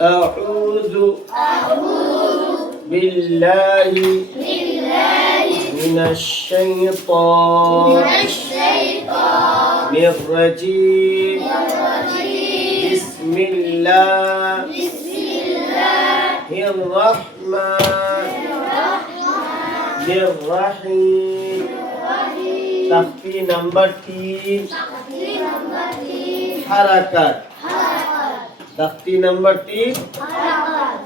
अऊज़ु बिल्लाहि मिनश शैतानिर रजीम बिस्मिल्लाहिर रहमानिर रहीम। तख्ती नंबर 3 हरकत। तख्ती नंबर 3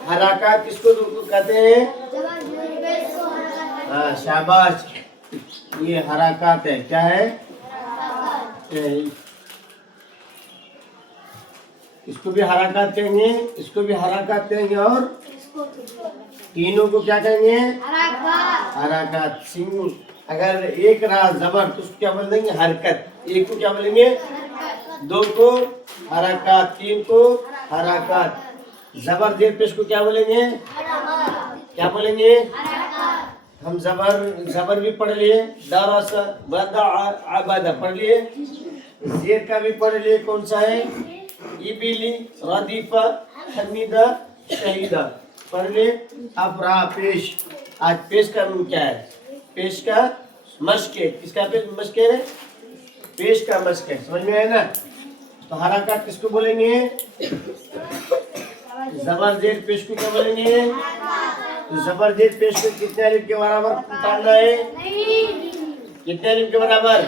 हरकत। किसको कहते हैं? हाँ, शाबाश। ये हरकत है। क्या है? इसको भी हरकत कहेंगे, इसको भी हरकत कहेंगे, और तीनों को क्या कहेंगे? हरकत। सिंह अगर एक रहा जबर तो उसको क्या बोल देंगे? हरकत। एक को क्या बोलेंगे? दो को हरकत, तीन को हरकत। जबर जेर पेश को क्या बोलेंगे? क्या बोलेंगे? हम जबर भी पढ़ लिए, दरस बदा अबदा पढ़ लिए। जेर का भी पढ़ लिए। कौन सा है? इबिली रदीफा हमीदा शहीदा पढ़ लिए। अब रहा पेश। आज पेश का क्या है? पेश का मश्क है। किसका पेश मश्क है? पेश का मश्क है। समझ में आया ना? तो हरकत किसको बोलेंगे? जबर जेर पेश को क्या बोलेंगे? तो जबर जेर पेश को कितने अलिफ के बराबर उतारना है? कितने अलिफ के बराबर?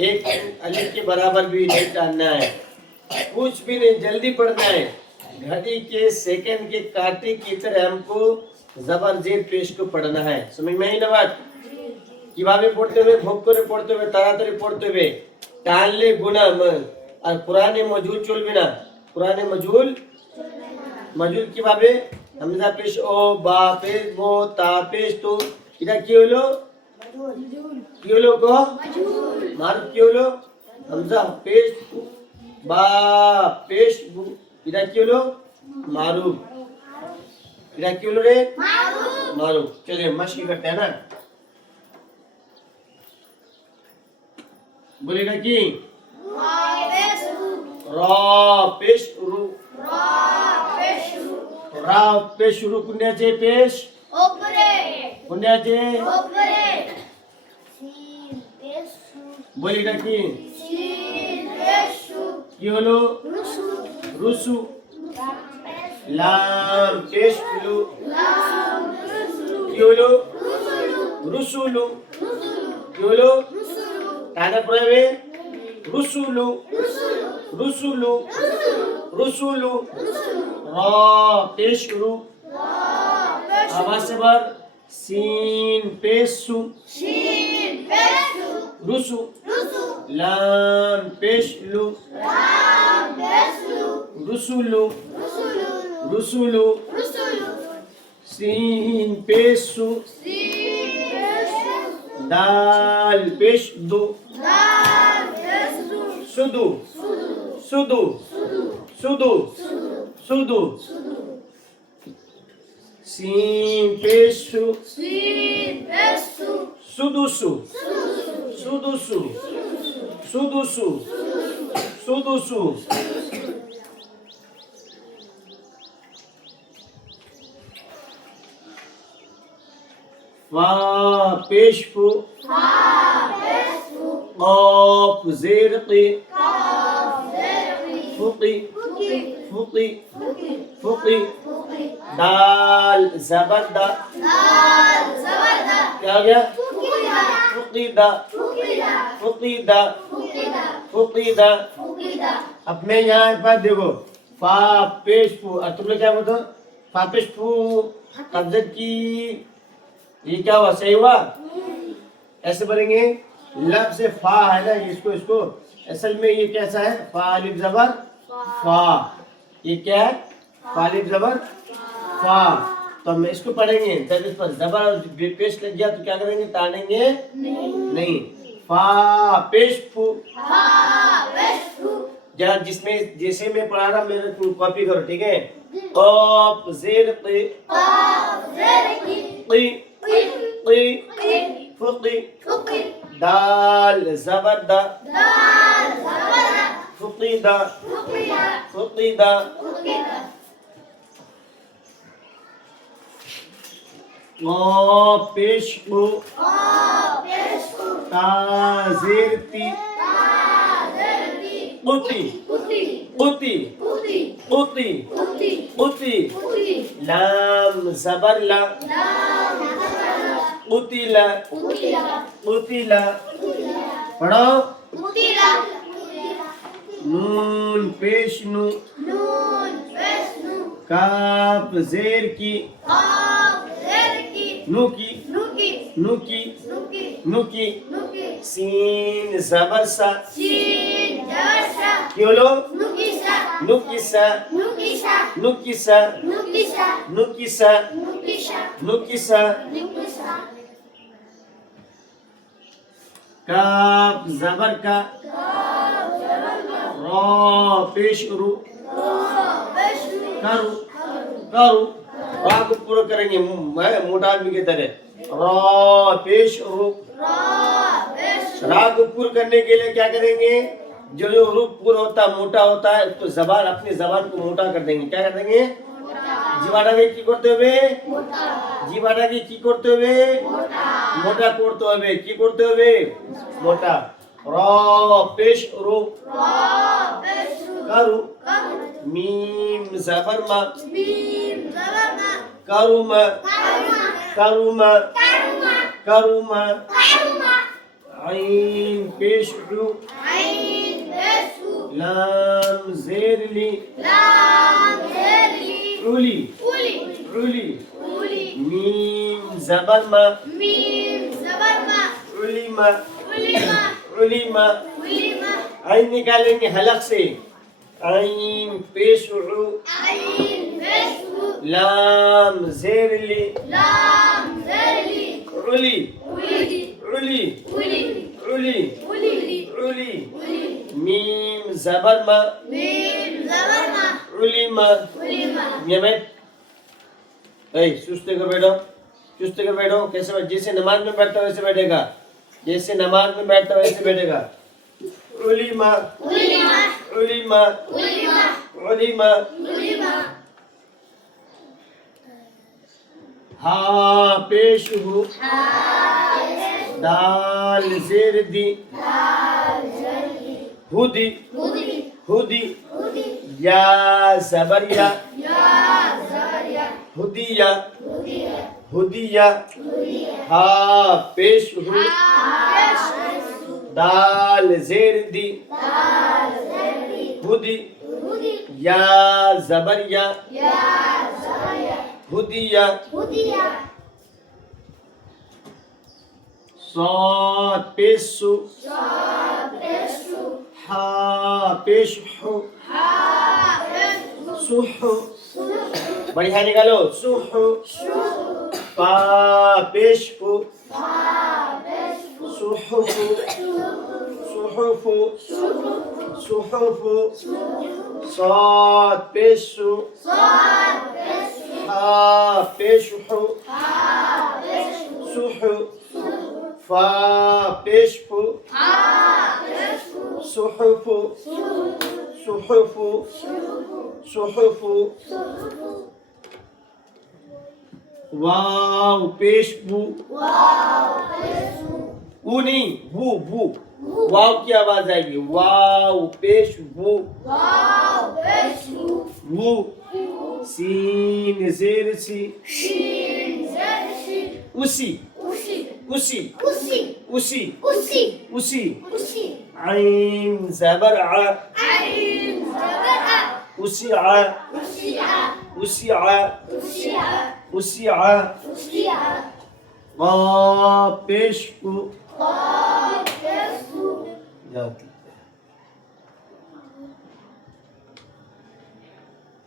एक अलिफ के बराबर भी नहीं उतारना है। कुछ भी नहीं, जल्दी पढ़ना है। घड़ी के सेकंड के कांटे की तरह हमको जबर जेर पेश को पढ़ना है। समझ में आई ना बात? কিভাবে পড়তে হবে? ভোগ করে পড়তে হবে, তাড়াতাড়ি পড়তে হবে। টানলে গুনাহ। আর পুরানে মজহুল চলবে না। পুরানে মজহুল কিভাবে? হামজা পেশ ও, বা পেশ বো, তা পেশ তো। এটা কি হলো? কি হলো গো? মারুফ। কি হলো? হামজা পেশ বা পেশ বু। এটা কি হলো? মারুফ। এটা কি হলো রে? मारूफ। चलिए मश्क करते हैं ना। बोलेगा कि रा पेश रु। रा पेश रु कुंड्याचे पेश कुंड्याचे बोलेगा कि কি হলো? রুসু। লাম পেশ লু। কি হলো? রুসুলু। কি হলো? কায়দা পড়াবে। রুসুলু রুসুলু রুসুলু। রা পেশ রু। আবার সেবার সিন পেশ সু। রুসু। লাম পেশ লু। রুসুলু রুসুলু। सीन पेश सु। दाल पेश दु। सुदु सुदु सुदु सुदु। सीन पेश सु। सुदुसु सुदुसु सुदुसु सुदुसु। फा पेश फु। क़ाफ ज़ेर क़ी। फुक़ी फुक़ी फुक़ी। दाल ज़बर दा। क्या हो गया? फुक़ीदा फुक़ीदा फुक़ीदा। अब मैं यहाँ पर देखो, फा पेश फु। और तुम लोग क्या बोलते हो? फा पेश फु कब्ज़त की। ये क्या हुआ? सही हुआ? ऐसे बोलेंगे। लब से फा है ना, इसको असल में ये कैसा है? फा अलिफ जबर फा। ये क्या है? फा अलिफ जबर फा। तो हम इसको पढ़ेंगे। जब इस पर जबर और पेश लग गया तो क्या करेंगे? तानेंगे नहीं। फा पेश फू। जरा जिसमें जैसे मैं पढ़ा रहा मेरे को कॉपी करो, ठीक है? क़ाफ ज़ेर क़ी। फुक़ी दाल ज़बर दा। फुक़ीदा फुक़ीदा। قاف پیش قو تا زیر تی قطی قطی قطی قطی لام زبر لا قتلا قتلا پڑھو نون پیش نو کاف زیر کی نو کی نو کی نو کی سین زبر سا کیولو نکسا نکسا نکسا نکسا کاف زبر کا را پیش رو کرو کرو را کو پورا کریں گے موٹا آدمی کی طرح را پیش رو را کو پورا کرنے کے لیے کیا کریں گے جو روح پورا ہوتا ہے موٹا ہوتا ہے اس کو زبان اپنی زبان کو موٹا کر دیں گے کیا کر دیں گے জিবাটাকে কি করতে হবে জিবাটাকে কি করতে হবে মোটা করতে হবে কি করতে হবে মোটা র পেশ রু করু মিম জবর মা করুমা করুমা করুমা আইন পেশ রু لام زیر لی علی علی میم زبر ما علما علما عین نکالیں گے حلق سے عین پیش عو لام زیر لی علی علی علی علی میم زبر ما علما یہ بیٹھ سستے کر بیٹھو چستے کر بیٹھو کیسے بیٹھ جیسے نماز میں بیٹھتا ویسے بیٹھے گا جیسے نماز میں بیٹھتا ویسے بیٹھے گا علما علما علما ہا پیش ہو دال زیر دی ہودی ہودی یا زبر یا ہدیہ ہدیہ ہا پیش ہو دال زیر دی ہودی یا زبر یا ہدیہ صاد پیش سو ہا پیش ہو سوحو بڑھیا نکالو سوحو پا پیش ہو سوحفو سوحفو سوحفو صاد پیش سو ہا پیش ہو سوحو فا پیش ہو صحف صحف صحف واو پیش بو او نہیں بو بو واو کی آواز آئے گی واو پیش بو بو سین زیر سی اسی اسی اسی اسی عین زبر ع وسع وسع وسع قاف پیش کو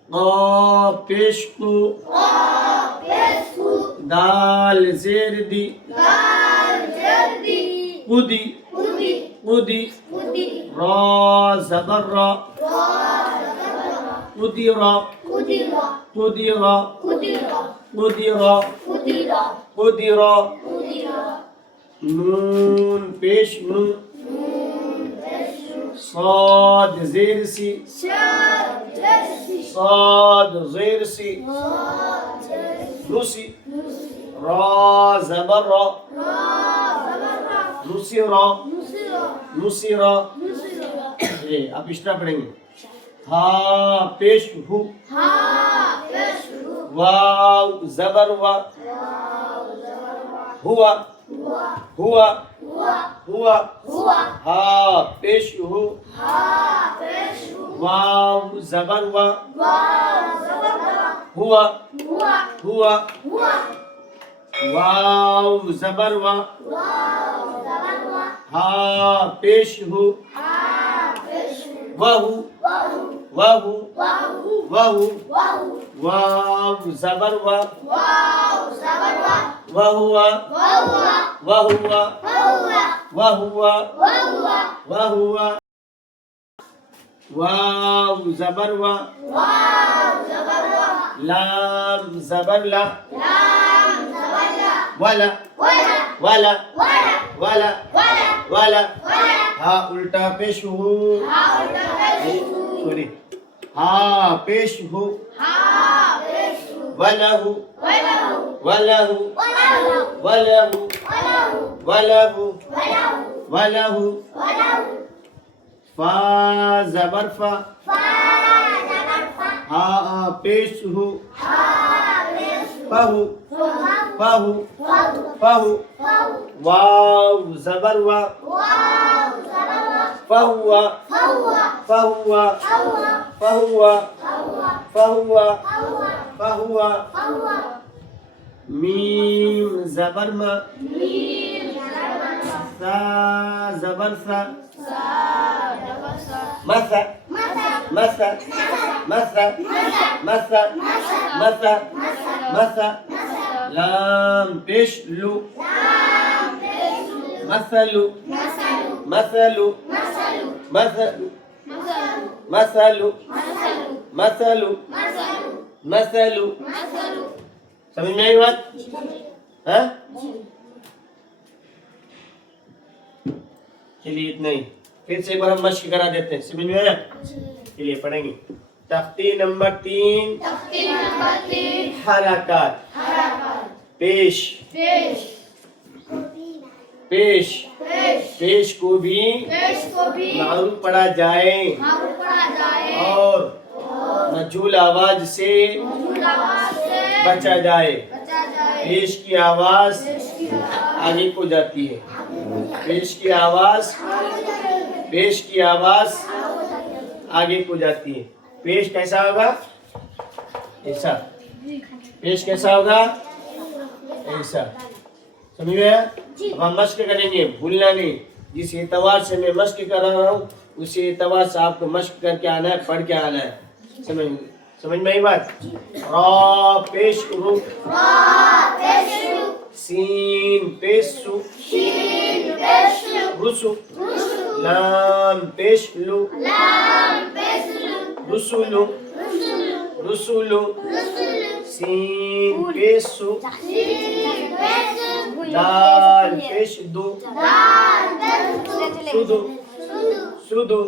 قاف پیش کو دال زیر دی قدی قدی را زبر را قدرا قدرا قدرا قدرا نون پیش نون صاد زیر سی صاد زیر سی نوسی را زبر را नुसीरा नुसीरा ये आप इस्टा पढ़ेंगे हा पेश हु वाव जबर वा हुआ हुआ हुआ हा पेश हु वाव जबर वा हुआ हुआ वाव जबर वा हा पेश हु वहु वहु वहु वाव जबर वा वहुआ वहुआ वहुआ वहुआ वाव जबर वा लाम जबर ला वाला वाला वाला वाला हा उल्टा पेश हु सॉरी हा पेश हु वलहु वलहु वलहु वलहु वलहु फा जबर फा हा पेश हु फहु फहु फहु वाव जबर वा फहुआ फहुआ फहुआ फहुआ फहुआ मीम जबर मा सा जबर सा मसा मसा मसा मसा मसा मसा लाम पेश लु मसलु मसलु मसलु मसलु मसलु मसलु समझ में आई बात? हाँ चलिए इतना ही, फिर से एक बार हम मश्क करा देते हैं। समझ में आया? चलिए पढ़ेंगे। तख्ती नंबर 3 हरकत पेश पेश पेश को भी मारूफ पढ़ा जाए और मजहूल आवाज से बचा जाए। पेश की आवाज आगे को जाती है। पेश की आवाज आगे को जाती है। पेश कैसा होगा? ऐसा। पेश कैसा होगा? ऐसा। समझ गया? अब हम मश्क करेंगे, भूलना नहीं। जिस एतवार से मैं मश्क कर रहा हूँ उसी एतवार से आपको मश्क करके आना है, पढ़ के आना है। समझ में आई बात? रा पेश रु सीन पेश सु रुसु लाम पेश लु रुसुलु रुसुलु सीन पेश सु दाल पेश दु सुदु सुदु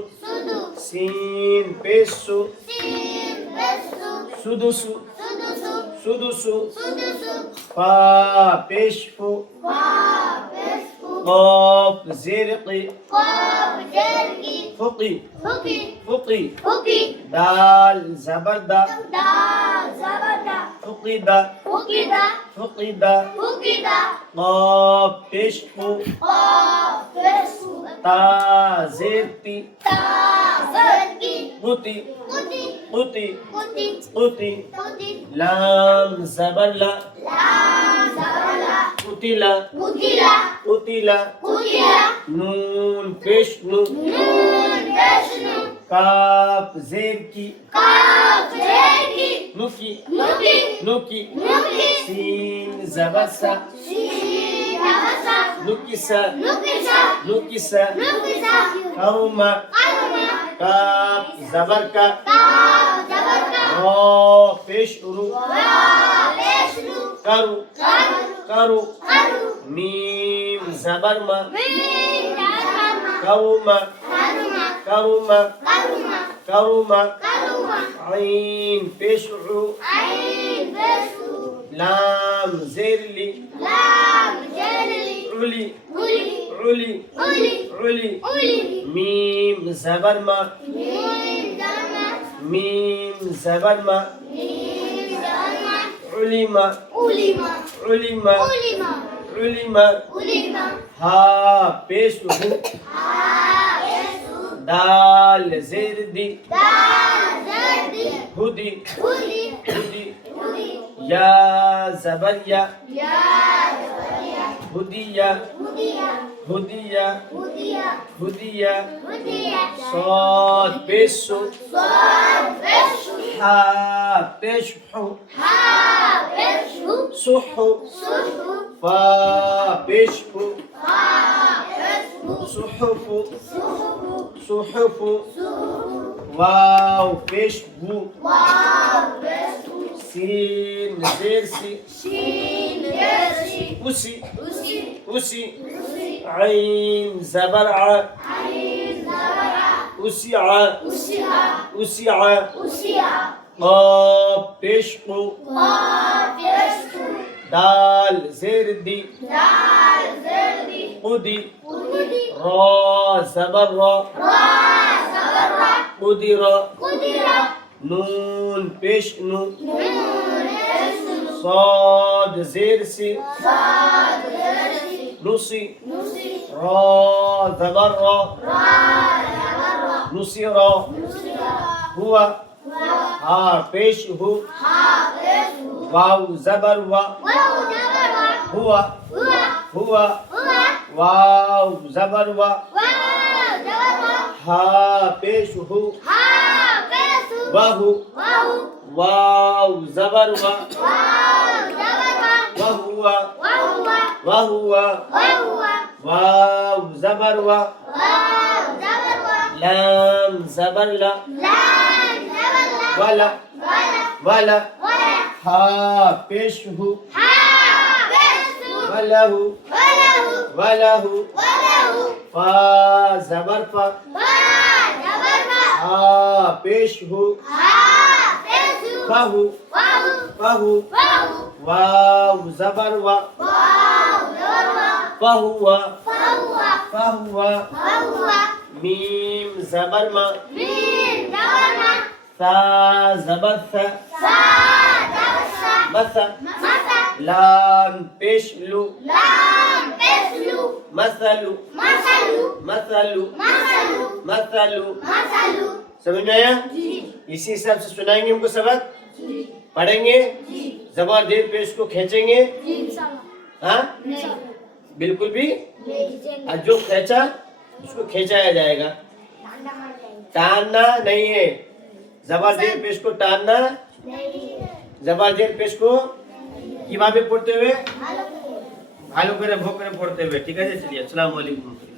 सीन पेश सु सुदुसु सुदुसु फा पेश फु قاف زرقي فقي فقي دال زبردا فقدا قاف بشفو تا زرقي قطي لام زبرلا قتلا نون पेश नु काफ जेर की नुकी सीन जबर सा नुकिसा कौमा काफ जबर का रा पेश रु करू मीम जबर मा करुमा आइन पेश उ लाम जेर ली उली मीम जबर मा मीम जबर मा उलिमा हा पेश हु दाल जेर दी हुदी या जबर या हुदिया صاد पेश हा पेश हु सुहु फा पेश हु सुहुफु वाव पेश हु सीन जेर सी उसी आइन जबर आ उसिया قاف पेश को दाल जेर दी उदी रा जबर रा उदिरा नून पेश नु صاد زير سي نصي را زبر را نصيرا هو ها पेश हु वाव जबर वा हुआ वाव जबर वा हा पेश हु वहु वाव जबर वा वहुआ वाव जबर वा लाम जबर ला वाला हा पेश हु वलहु फा जबर फा हा पेश हु फहु वाव जबर वा फहुआ मीम जबर मा सा जबर सा मसा लाम पेश लु मसलु समझ में आया? इसी हिसाब से सुनाएंगे हमको सबक पढ़ेंगे जबर जेर पेश को खींचेंगे हाँ बिल्कुल भी और जो खींचा उसको खींचाया जाएगा टानना नहीं है जबर जेर पेश को टानना जबर जेर पेश को কিভাবে পড়তে হবে ভালো করে ভোগ করে পড়তে হবে ঠিক আছে চলিए अस्सलाम वालेकुम